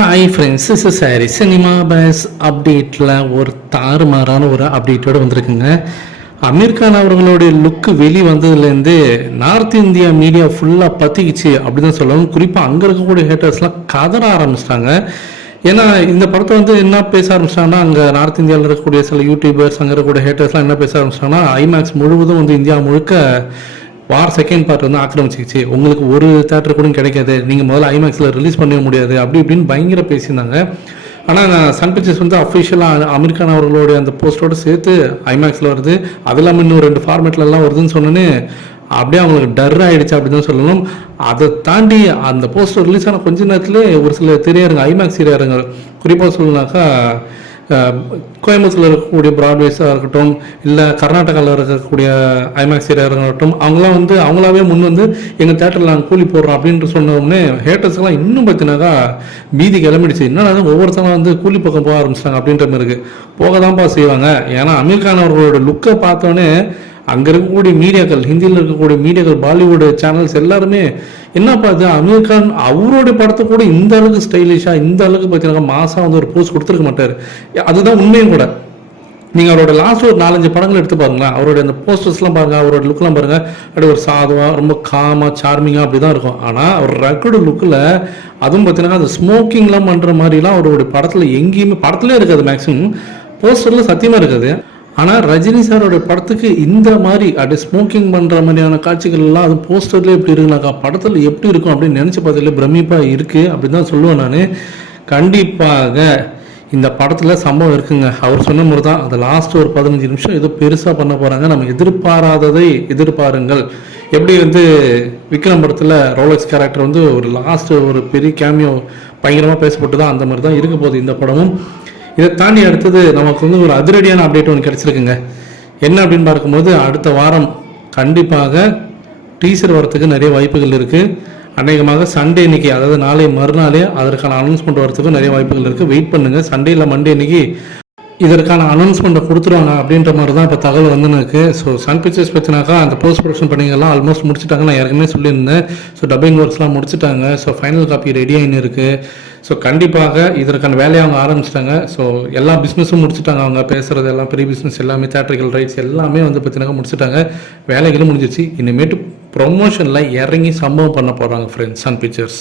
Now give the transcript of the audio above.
Hi friends, this is சாரி cinema base அப்டேட்டில் ஒரு தாறுமாறான ஒரு அப்டேட்டோடு வந்திருக்குங்க. அமீர் கான் அவர்களுடைய லுக்கு வெளி வந்ததுலேருந்து நார்த் இந்தியா மீடியா ஃபுல்லாக பற்றிக்கிச்சு அப்படி தான் சொல்லணும். குறிப்பாக அங்கே இருக்கக்கூடிய ஹேட்டர்ஸ்லாம் கதற ஆரம்பிச்சிட்டாங்க. ஏன்னா இந்த படத்தை என்ன பேச ஆரம்பிச்சிட்டாங்கன்னா, அங்கே நார்த் இந்தியாவில் இருக்கக்கூடிய சில யூடியூபர்ஸ், அங்கே இருக்கக்கூடிய ஹேட்டர்ஸ்லாம் என்ன பேச ஆரம்பிச்சிட்டாங்கன்னா, ஐமேக்ஸ் முழுவதும் இந்தியா முழுக்க வார் செகண்ட் பார்ட் ஆக்கிரமிச்சிச்சு, உங்களுக்கு ஒரு தேட்டர் கூட கிடைக்காது, நீங்கள் முதல்ல ஐமேக்ஸில் ரிலீஸ் பண்ண முடியாது அப்படி இப்படின்னு பயங்கர பேசியிருந்தாங்க. ஆனால் சன் பிக்சர்ஸ் அஃபிஷியலாக அமீர் கான் அவர்களுடைய அந்த போஸ்டோடு சேர்த்து ஐமேக்ஸில் வருது, அது இல்லாமல் இன்னும் 2 ஃபார்மேட்லலாம் வருதுன்னு சொன்னோன்னே அப்படியே அவங்களுக்கு டர் ஆகிடுச்சு அப்படி தான் சொல்லணும். அதை தாண்டி அந்த போஸ்டர் ரிலீஸ் ஆன கொஞ்ச நேரத்துலேயே ஒரு சில திரையரங்க, ஐமேக்ஸ் திரையரங்க, குறிப்பாக சொல்லணுனாக்கா கோயம்புத்தூரில் இருக்கக்கூடிய ப்ராட்வேஸாக இருக்கட்டும், இல்லை கர்நாடகாவில் இருக்கக்கூடிய ஐமேக்ஸ் திரையரங்கம் இருக்கட்டும், அவங்களாம் அவங்களாவே எங்கள் தேட்டரில் நாங்கள் கூலி போடுறோம் அப்படின்ட்டு சொன்னோம்னே ஹேட்டர்ஸ்லாம் இன்னும் பார்த்தினாக்கா மீதி கிளம்பிடுச்சு. என்னன்னா ஒவ்வொருத்தரும் கூலி பக்கம் போக ஆரம்பிச்சிட்டாங்க அப்படின்ற மாதிரி இருக்குது. போக தான்ப்பா செய்வாங்க. ஏன்னா அமீர் கான் அவர்களோட லுக்கை பார்த்தோன்னே அங்கே இருக்கக்கூடிய மீடியாக்கள், ஹிந்தியில் இருக்கக்கூடிய மீடியாக்கள், பாலிவுட் சேனல்ஸ் எல்லாருமே என்னப்பா இது, அமீர் கான் அவருடைய படத்தை கூட இந்த அளவுக்கு ஸ்டைலிஷாக, இந்த அளவுக்கு பார்த்தீங்கன்னா மாசாக ஒரு போஸ்ட் கொடுத்துருக்க மாட்டார். அதுதான் உண்மையும் கூட. நீங்கள் அவரோட லாஸ்ட் ஒரு 4-5 படங்கள் எடுத்து பாருங்களேன், அவருடைய அந்த போஸ்டர்ஸ்லாம் பாருங்கள், அவரோட லுக்கெலாம் பாருங்கள், அப்படி ஒரு சாதுவாக ரொம்ப காமாக சார்மிங்காக அப்படி தான் இருக்கும். ஆனால் அவர் ரெக்கார்டு லுக்கில் அதுவும் பார்த்தீங்கன்னா அந்த ஸ்மோக்கிங்லாம் பண்ணுற மாதிரிலாம் அவருடைய படத்தில் எங்கேயுமே படத்துலேயே இருக்காது, மேக்ஸிமம் போஸ்டரில் சத்தியமாக இருக்காது. ஆனால் ரஜினி சாரோட படத்துக்கு இந்த மாதிரி அப்படி ஸ்மோக்கிங் பண்ணுற மாதிரியான காட்சிகள்லாம் அது போஸ்டர்லேயே எப்படி இருக்குனாக்கா படத்தில் எப்படி இருக்கும் அப்படின்னு நினச்சி பார்த்ததில்ல, பிரமிப்பாக இருக்குது அப்படி தான் சொல்லுவேன் நான். கண்டிப்பாக இந்த படத்தில் சம்பவம் இருக்குங்க. அவர் சொன்ன மாதிரி தான் அந்த லாஸ்ட் ஒரு 15 நிமிஷம் ஏதோ பெருசாக பண்ண போகிறாங்க. நம்ம எதிர்பாராததை எதிர்பாருங்கள். எப்படி விக்ரம் படத்தில் ரோலக்ஸ் கேரக்டர் ஒரு லாஸ்ட் ஒரு பெரிய கேமியோ பயங்கரமாக பேசப்பட்டு தான் அந்த மாதிரி தான் இருக்க போகுது இந்த படமும். இதை தாண்டி அடுத்தது நமக்கு ஒரு அதிரடியான அப்டேட் ஒன்று கிடச்சிருக்குங்க. என்ன அப்படின்னு பார்க்கும்போது அடுத்த வாரம் கண்டிப்பாக டீசர் வரத்துக்கு நிறைய வாய்ப்புகள் இருக்குது. அநேகமாக சண்டே இன்னைக்கு, அதாவது நாளை மறுநாளே அதற்கான அனௌன்ஸ்மெண்ட் வரத்துக்கு நிறைய வாய்ப்புகள் இருக்குது. வெயிட் பண்ணுங்கள். சண்டே இல்லை மண்டே இன்னைக்கு இதற்கான அனௌன்ஸ்மெண்ட்டை கொடுத்துருவாங்க அப்படின்ற மாதிரி தான் இப்போ தகவல் வந்துருக்கு. ஸோ சன் பிக்சர்ஸ் பற்றினாக்கா அந்த போஸ்ட் ப்ரொடக்ஷன் பணிகள்லாம் ஆல்மோஸ்ட் முடிச்சுட்டாங்க. நான் ஏற்கனவே சொல்லியிருந்தேன். ஸோ டப்பிங் ஒர்க்ஸ்லாம் முடிச்சுட்டாங்க. ஸோ ஃபைனல் காப்பி ரெடி ஆகின்னு இருக்குது. ஸோ கண்டிப்பாக இதற்கான வேலையை அவங்க ஆரம்பிச்சிட்டாங்க. ஸோ எல்லா பிஸ்னஸும் முடிச்சுட்டாங்க. அவங்க பேசுகிறது எல்லாம் பெரிய பிஸ்னஸ் எல்லாமே, தேட்டரிக்கல் ரைட்ஸ் எல்லாமே பார்த்தீங்கன்னா முடிச்சுட்டாங்க. வேலைகளும் முடிஞ்சிச்சு. இனிமேட்டு ப்ரொமோஷனில் இறங்கி சம்பவம் பண்ண போகிறாங்க ஃப்ரெண்ட்ஸ் சன் பிக்சர்ஸ்.